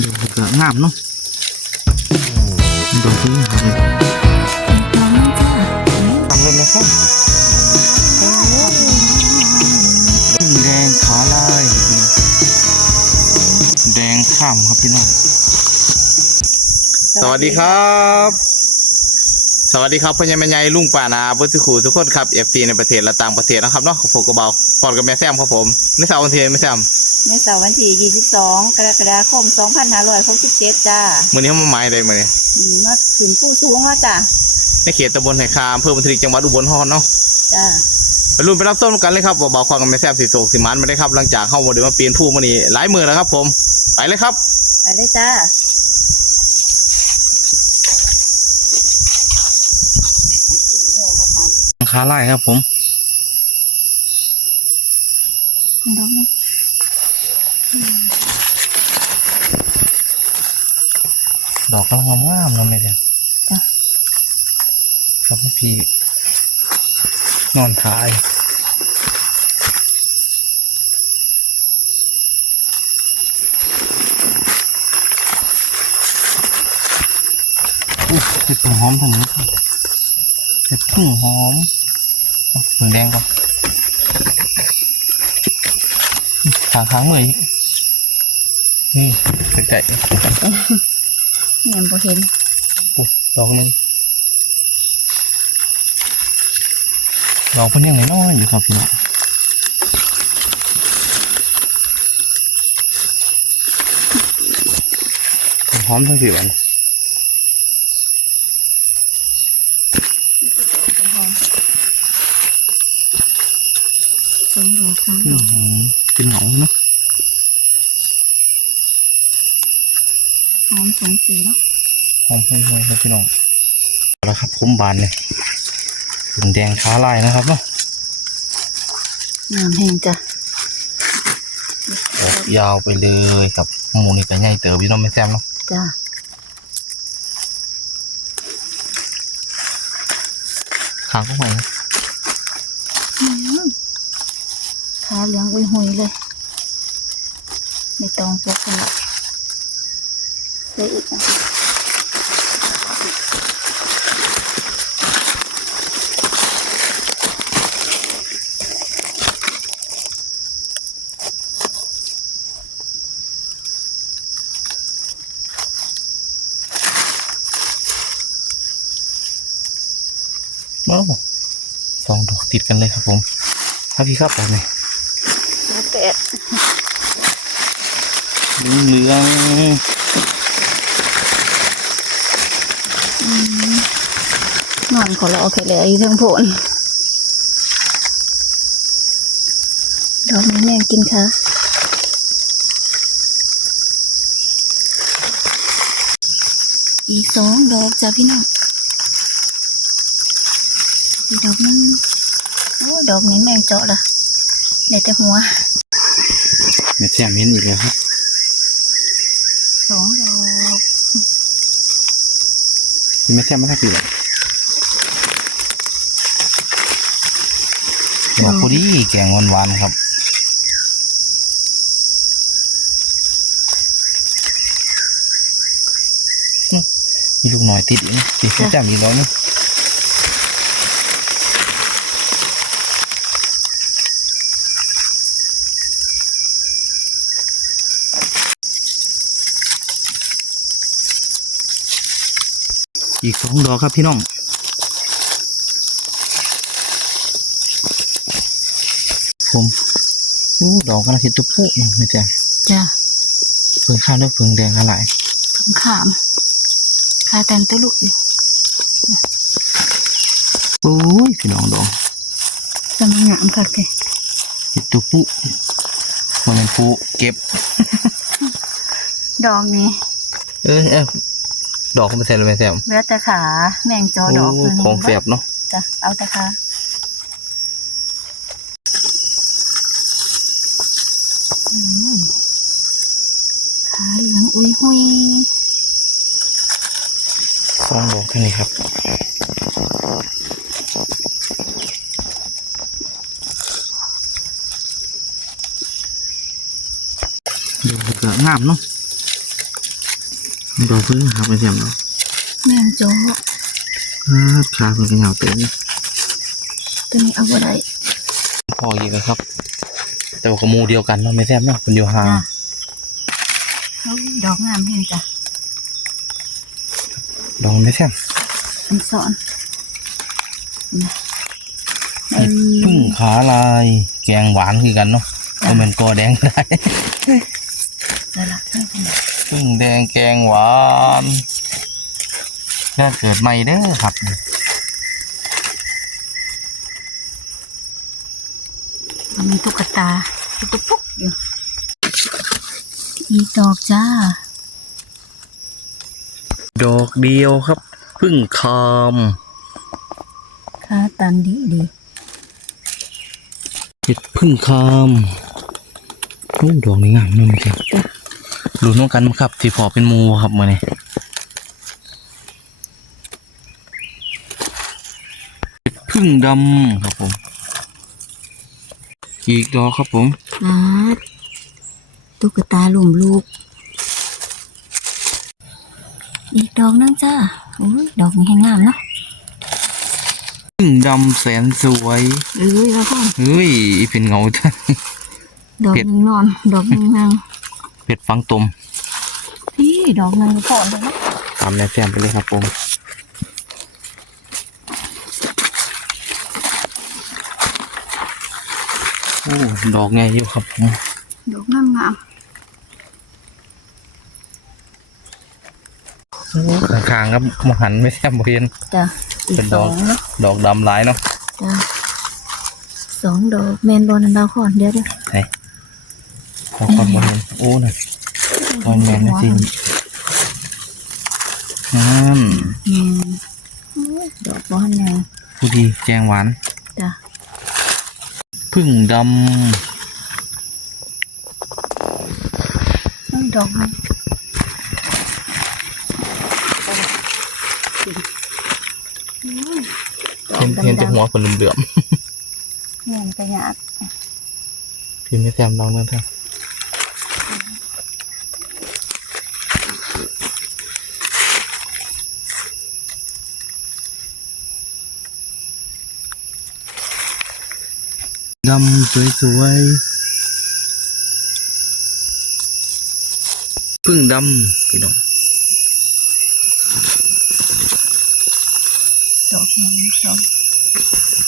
เดี๋ยวก็งามเนาะดอกนี้ครับทำเลยไหมครับพึ่งแดงขาลายแดงข้ามครับพี่น้อง สวัสดีครับ สวัสดีครับพ่อใหญ่แม่ใหญ่ลุงป่านาเพื่อนสุขูทุกคนครับเอฟซีในประเทศและต่างประเทศนะครับเนาะของผมกระเบาพอดกับแม่แซมครับผมในเสาร์วันที่แม่แซม ในเสาร์วันที่ 22 กรกฎาคม 2567 จ้ามื้อนี้เขามาไม้ได้มื้อนี้อืมมาถึงผู้สูงแล้วจ้าในเขตตำบลไหคามอำเภอบันทึกจังหวัดอุบลฮอนเนาะจ้าไปรุ่นไปรับส้มกันเลยครับว่าเบาความกับแม่แซมสีโศกสีมันมาได้ครับหลังจากเข้ามาเดือมาเปลี่ยนผู้มื้อนี้หลายมือแล้วครับ ผมไปเลยครับ ไปเลยจ้าขาไล่ครับผม ดอกนี้ ดอกกำลังงามๆเนาะแม่แซมจ้าครับพี่นอนถ่าย อุ๊ยเห็ดผึ่งหอมทางนี้ครับเห็ดผึ่งหอมเอาผึ่งแดงก่อนขาค้างมืออีกนี่ใกล้ แหนมบ่เห็นๆปุ๊บดอกหนึงดอกเพิ่นยังน้อยๆอยู่ครับพี่น้องหอมทั้งสี่วันสองดอกสามอืดมอกหอมเป็นเหงาเนาะ หอมสองสีเนาะหอมห่วยๆครับพี่น้องเอาละครับผมบานเลยถึงแดงขาลายนะครับเนาะงามแห้งจ้ะออกยาวไปเลยครับหมูนี่ก็ใหญ่เติบพี่น้องไม่แซมเนาะจ้าขาก็ใหม่ขาเหลืองอุ้ยหุยเลย ไม่ต้องพวกกันละ เลยอีกนะโอ้สองดอกติดกันเลยครับผมถ้าพี่ครับแบบนี้แล้วแปดเหลือง นอน ขอเราโอเคเลยอยู่ทั้งผลดอกนี้แม่งกินค่ะอีกสองดอกจ้ะพี่น้องอีกดอกนึงโอ้ยดอกนี้แม่งเจาะละได้แต่หัวๆไม่แซมเห็นอีกแล้วครับสองดอกพี่ไม่แซมไม่ได้ปีเลย ดอกพอดีแกงหวานๆครับมีลูกหน่อยติดอีกนะติดไม่แซมอีกแล้วนี่อีกสองดอกครับพี่น้อง ผมโอ้ดอกกระคิดตุ๊ปุ๊นะไม่แจ่มจ้ะเพิ่งข้าวเลือกเพิ่งแดงอะไรเพิ่งขามคาแตนตะลุอยู่โอ้ยพี่น้องดอกสมังงามค่ะแกเห็ดตุ๊ปุ๊มันเป็นปุ๊เก็บ ดอกนี้เออเออดอกก็ไม่ใช่เลยไม่แจ่มเหลือแต่ขาแมงจอโอ้ดอกเลยของเสียบเนาะจ้ะเอาแต่ขาอืม ขาเหลืองอุ้ยหุยสองดอกแค่นี้ครับดี๋ยวก็งามเนาะดอกพึ่งครับไม่ใช่หรอแม่งโจ๊ครับขาเป็นกระเหงาเต็มเตัวนี้เอาบ่ได้พออีกแล้วครับ แต่ว่าขมูเดียวกันเนาะไม่แซ่บเนาะเป็นเดียวหางจ้ะเขาดอกงามเห็นจ้ะดอกไม่แซ่บมันสอนนะเอเห็ดอพึ่งขาลาย แกงหวานคือกันเนาะโมเมนกอแดงได้สลักทั้งทั้งพึ่งแดงแกงหวานถ้าเกิดใหม่เด้อครับมันมีตุ๊กตา ตุ๊กปุ๊กอยู่อีกดอกจ้า ดอกเดียวครับพึ่งคามค่าตันดีดีเห็ดพึ่งคามโอ้ดอกนี้งามเนาะไม่ใช่จ้ะรู้น้องกันครับที่พอเป็นหมูครับมื่อนี้เห็ดพึ่งดำครับผม อีกดอกครับผม อาตุ๊กตาหลุมลูก อีกดอกนึงจ้าโอ้ยดอกนี้ให้งามเนาะพึ่งดำแสนสวยเอ้ยแล้วก็เฮ้ยเป็นเงาจังดอกเผ็ดหนึงนอน ดอกหนึงนางเผ็ดฟังตมพี่ดอกหนึงก็พอเลยนะตามแนวแซมไปเลยครับผมโอ้ ดอกไงอยู่ครับผมดอกงามงามข้างๆครับมหันไม่แซมบ่เห็นๆจ้ะอีเป็กนสดออกงเนาะดอกดำหลายเนาะจ้ะสองดอกแมนบอลนันดาวก่อนเดี๋ยวเดี๋ยวไหนขอความบ่เห็นโอ้น่ะตอนแมนนะจริงนั่นแมนโอ้ยดอกบอลยังผู้ดีแกงหวานจ้ะ พึ่งดโอ้ยดอกมันโอ้ยดำอเห็นกเห็นแต่ดำหัวคนเหลื่อมๆแมนกระยากๆพี่ไม่แซมลองนั่นเถอะ ดำสวยๆพึ่งดำพี่น้องดอกยังดอก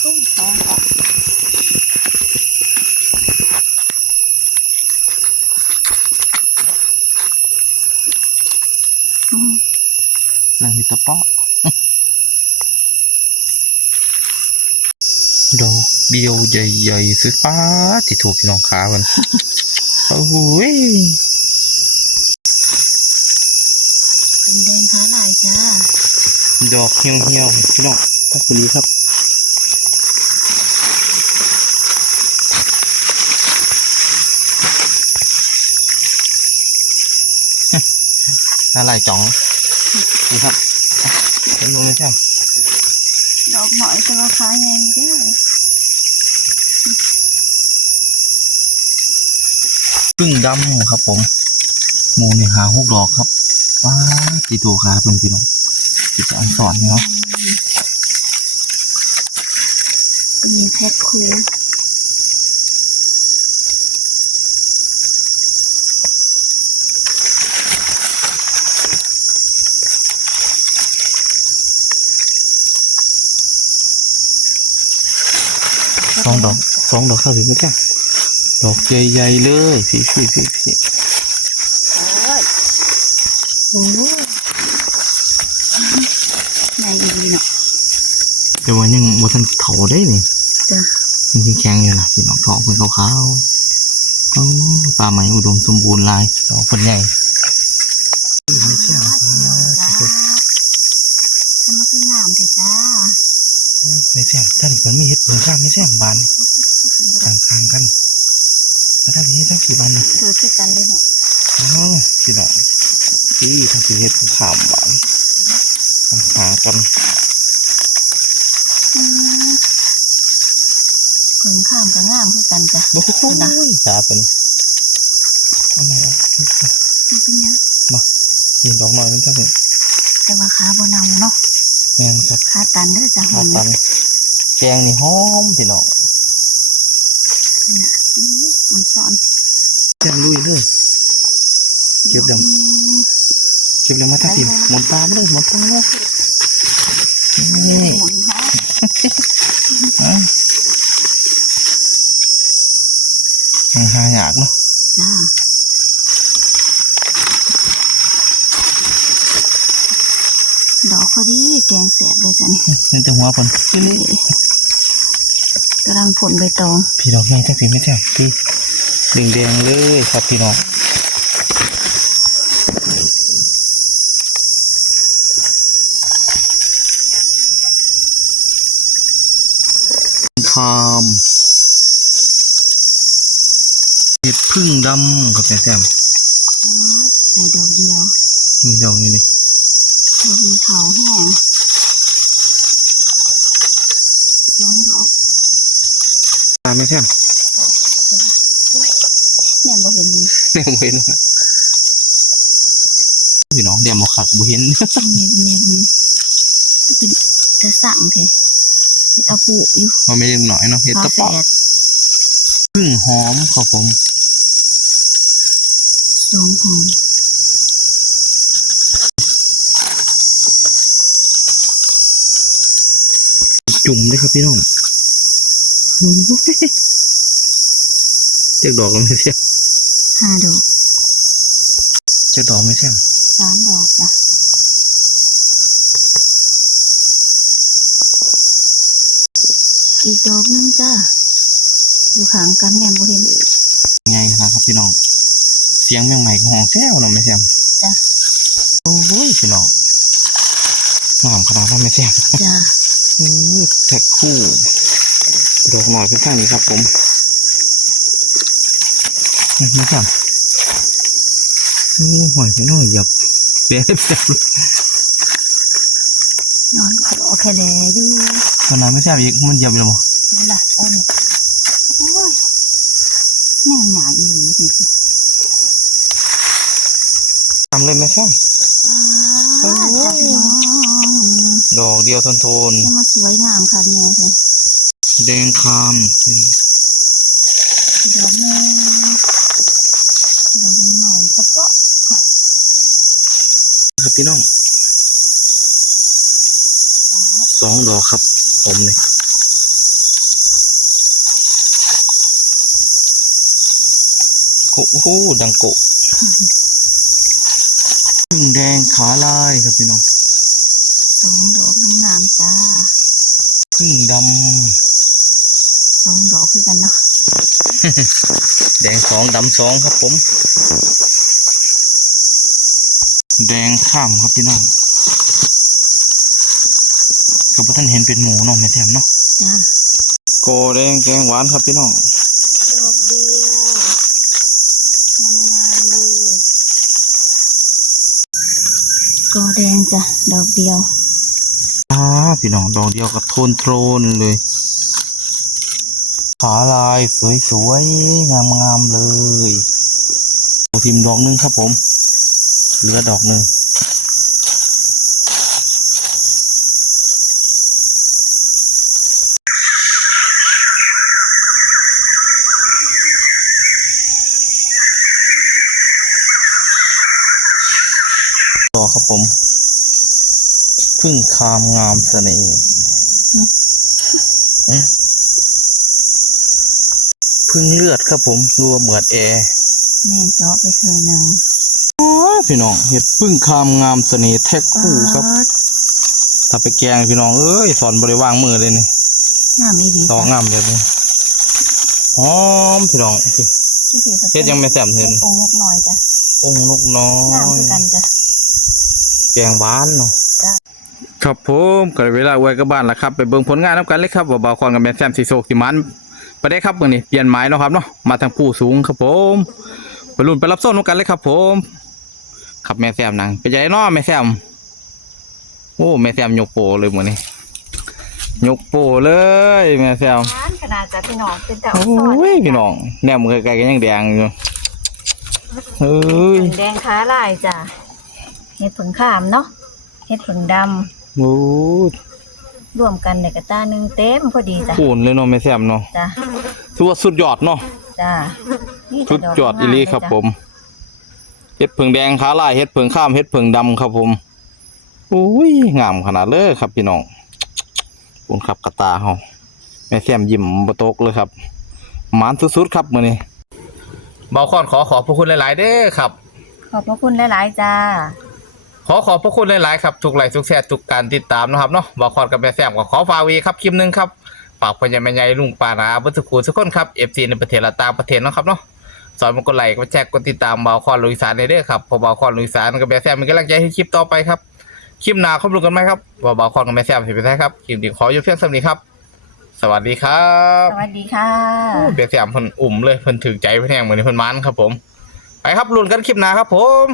โอ้ยสองดอกอืมนางฮิตาเปาะ ดอก เดียวใหญ่ๆซื้อฟ้าที่ถูกพี่น้องขามันโอ้โหยเป็นแดงขาลายจ้า ดอกเหี่ยวเหี่ยวๆพี่น้องทักคุนี้ครับอะไรจ๋องนี่ครับเห็นไหมครับดอกหมอยแต่ว่าขาใหญ่เด้อ พึ่งดำครับ ผมหมูนี่หาหกดอกครับว้าตีตัวขาเป็นพี่น้องติดอันสอนเนาะมีแพ็คคูสองดอกสองดอกครับพี่ไม่ใช่ ดอกใหญ่ๆเลย พี่พี่พี่พี่โอ้ยโอ้ยใหญ่ดีเนาะเดี๋ยววันยังบนทันเถาได้นี่จ้ะมันแข็งๆอยู่นะพี่น้องทองเป็นขาวๆโอ้ปลาไหมอุดมสมบูรณ์หลายดอกคนใหญ่ไม่ใช่จ้าจ้าจะมาคืองามเถอะจ้าไม่ใช่ถ้าดิมันมีเห็ดเพิ่งข้ามไม่ใช่บานข้างๆกัน แล้วถ้าพี่ถ้าสี่บานนะเกิดขึ้นกันเลยเนาะโอ้พี่น้องพี่ถ้าพี่เห็ดเพิ่งข้ามบานข้างๆกันอืมเพิ่งข้ามกับงามคือกันจ้ะโอ้โหขาเป็นทำไมล่ะมันเป็นยังเกินดอกหน่อยมันทั้งแต่ว่าขาบนเอาเนาะแม่นครับขาตันเด้อจ้ะหขาอมตันแกงนี่หอมพี่น้อง มันซ่อนแกงลุยเลยเก็บเดี๋ยวเก็บเลยมาทักพิมหมุนตามเลยหมุนตามเลยนี่หมุนเขาอะยังหาอยากเนาะจ้าดอกพอดีแกงแสบเลยจ้ะนี่นี่แต่หัวผลนี่กำลังผลใบตอง พี่น้องแม่ทักพิมไม่ใช่พี่ แดงแดงๆเลยครับพี่น้องคามเห็ดพึ่งดำครับแม่แซมอ๋อใส่ดอกเดียว นี่ดอกนี่นี่ดอกมีเขาแห้งสองดอกตามแม่แซม เนี่ยบ่เห็น เนี่ยบ่เห็นว่าพี่น้องเดี๋ยวมาขักบุเห็นเน็บเน็บนี่เป็นจะสั่งเถอะเห็ดอาปุอยู่มันไม่ได้หน่อยเนาะเห็ดตะปาะดพึ่งหอมครับผมสองหอมจุ่มเลยครับพี่น้องเจ๊กดอกแล้วไม่เสีย ห้าดอกเจ๊กดอกไม่เสียสามดอกจ้ะอีกดอกหนึงจ้าอยู่ข้างกันแม่บ่เห็นไงนะครับพี่น้อง เสียงแมงใหม่ของห้องแซวเนาะไม่เสียจ้ะโอ้ยพี่น้องงามขนาดนั้นไม่เสียจ้าโอ้ยแท็กคู่ดอกหน่อยเพื่อนๆนี่ครับผมอืม ไม่เสียโอ้ยหอยไปหน่อยหยับเปียบเสียบนอนขอแค่แลอยู่ขนาดไม่เสียบอีกมันหยับไปแล้วบ่นี่ล่ะโอ้ยโอ้ยแม่งหยาอยู่นี่ทำเลยไม่เสียบอ่าจ้าพี่น้องดอกเดียวทนทนจะมาสวยงามค่ะแม่เลยๆแดงคามพี่น้อง ดอกแม่ดอกนี้หน่อยตะเปาะ ครับพี่น้องส องดอกครับ ผมเนี่ยโอ้โหดังโกะพึ่งแดงขาลายครับพี่น้องสองดอกงามๆจ้าพึ่งดสองดอกคือกันเนาะำแดงสองดำสองครับผม แดงข้ามครับพี่น้อง กับท่านเห็นเป็นหมูเนาะแม่แถมเนาะจ้าโกแดงแกงหวานครับพี่น้องดอกเดียวงามๆเลยกอแดงจ้ะดอกเดียวอ่าพี่น้องดอกเดียวกับโทนโทนเลย ขาลายสวยๆงามๆเลยเอาทิมดอกหนึงครับผม เหลือดอกหนึ่ง ครับผม พึ่งคามงามเสน่ห์อืมอืมพึ่งเลือดครับผมรัวเหมือนแอร์แม่งเจาะไปคืนหนึ่งอ๋อพี่น้องเห็ดพึ่งคามงามเสน่ห์แท็กคู่ครับป๊าดถ้าไปแกงพี่น้องเอ้ยสอนบริวางมือเลยนี่งามอีดีดอกงามแบบนี้หอมพี่น้องพี่เฮ็ดยังไม่แซ่บเห็นองค์ลูกหน่อยจ้ะองค์นกน้องามยคือกันจ้ะ แกงบ้านเนาะจ้ะครับผมก็ได้เวลาไว้กับบ้านแล้วครับ ไปเบิ่งผลงานน้ำกันเลยครับว่าบ่าวคอนกับแม่แซมสีโศกสิมันไปได้ครับมื้อนี้เปลี่ยนไม้เนาะครับเนาะมาทางผู้สูงครับผมไปรุ่นไปรับส้นน้ำกันเลยครับ ผมครับแม่แซมนังไปใจเนาะแม่แซมโอ้แม่แซมยกโปเลยมื้อนี้ยกโปเลยแม่แซมร้านขนาดจ้ะพี่น้องเป็นแต่โอ้ยพี่น้องแนมมือไกลๆกันยังแดงอยู่เฮ้ยแดงขาลายจ้ะ เห็ดผึ่งข้ามเนาะเห็ดผึ่งดโอ้ำรวมกันในกระตาหนึ่งเต็มพอดีจ้ะคูณเลยเนาะแม่แซมเนาะจ้ะถือว่าสุดยอดเนาะจ้ะนี่สุดยอดอีหลีครับผมเห็ดเผิงแดงขาลายเห็ดเผิงข้ามเห็ดเผิงดำครับผมอุ้ยงามขนาดเลยครับพี่น้องคุณครับกระตาเฮาแม่แซมยิ้มบ่ตกเลยครับหมานสุดๆครับมื้อนี้เบาคอนขอขอบพระคุณหลาย ๆ เด้อครับ ขอบพระคุณหลาย ๆ จ้า ขอขอบพระคุณหลายๆครับทุกไลค์ทุกแชร์ทุกการติดตามนะครับเนาะบอกคอนกับแม่แซมก็ขอฝากไวีครับคลิปหนึงครับฝากพ่อใหญ่แม่ใหญ่ลุงป้านาเบุตรคูทุกคนครับ FC ในประเทศและต่างประเทศเนาะครับเนาะสอนมากดไลค์กดแชร์กดติดตามบ่าวคอนลุยสานในเด้อครับเพอบ่าวคอนลุยสานกับแม่แซมมีกำลังใจให้คลิปต่อไปครับคลิปหน้าครบรู้กันไหมครับว่าบ่าวคอนกับแม่แซมสิเป็นไงครับคลิปนี้ขออยู่เพียงเท่านี้ครับ สวัสดีครับสวัสดีค่ะแม่แซมเพิ่นอุ่มเลยเพิ่นถึงใจเพิ่นแห้งเหมือนเพิ่นมันครับผมไปครับลุ้นกันคลิปหน้าครับผม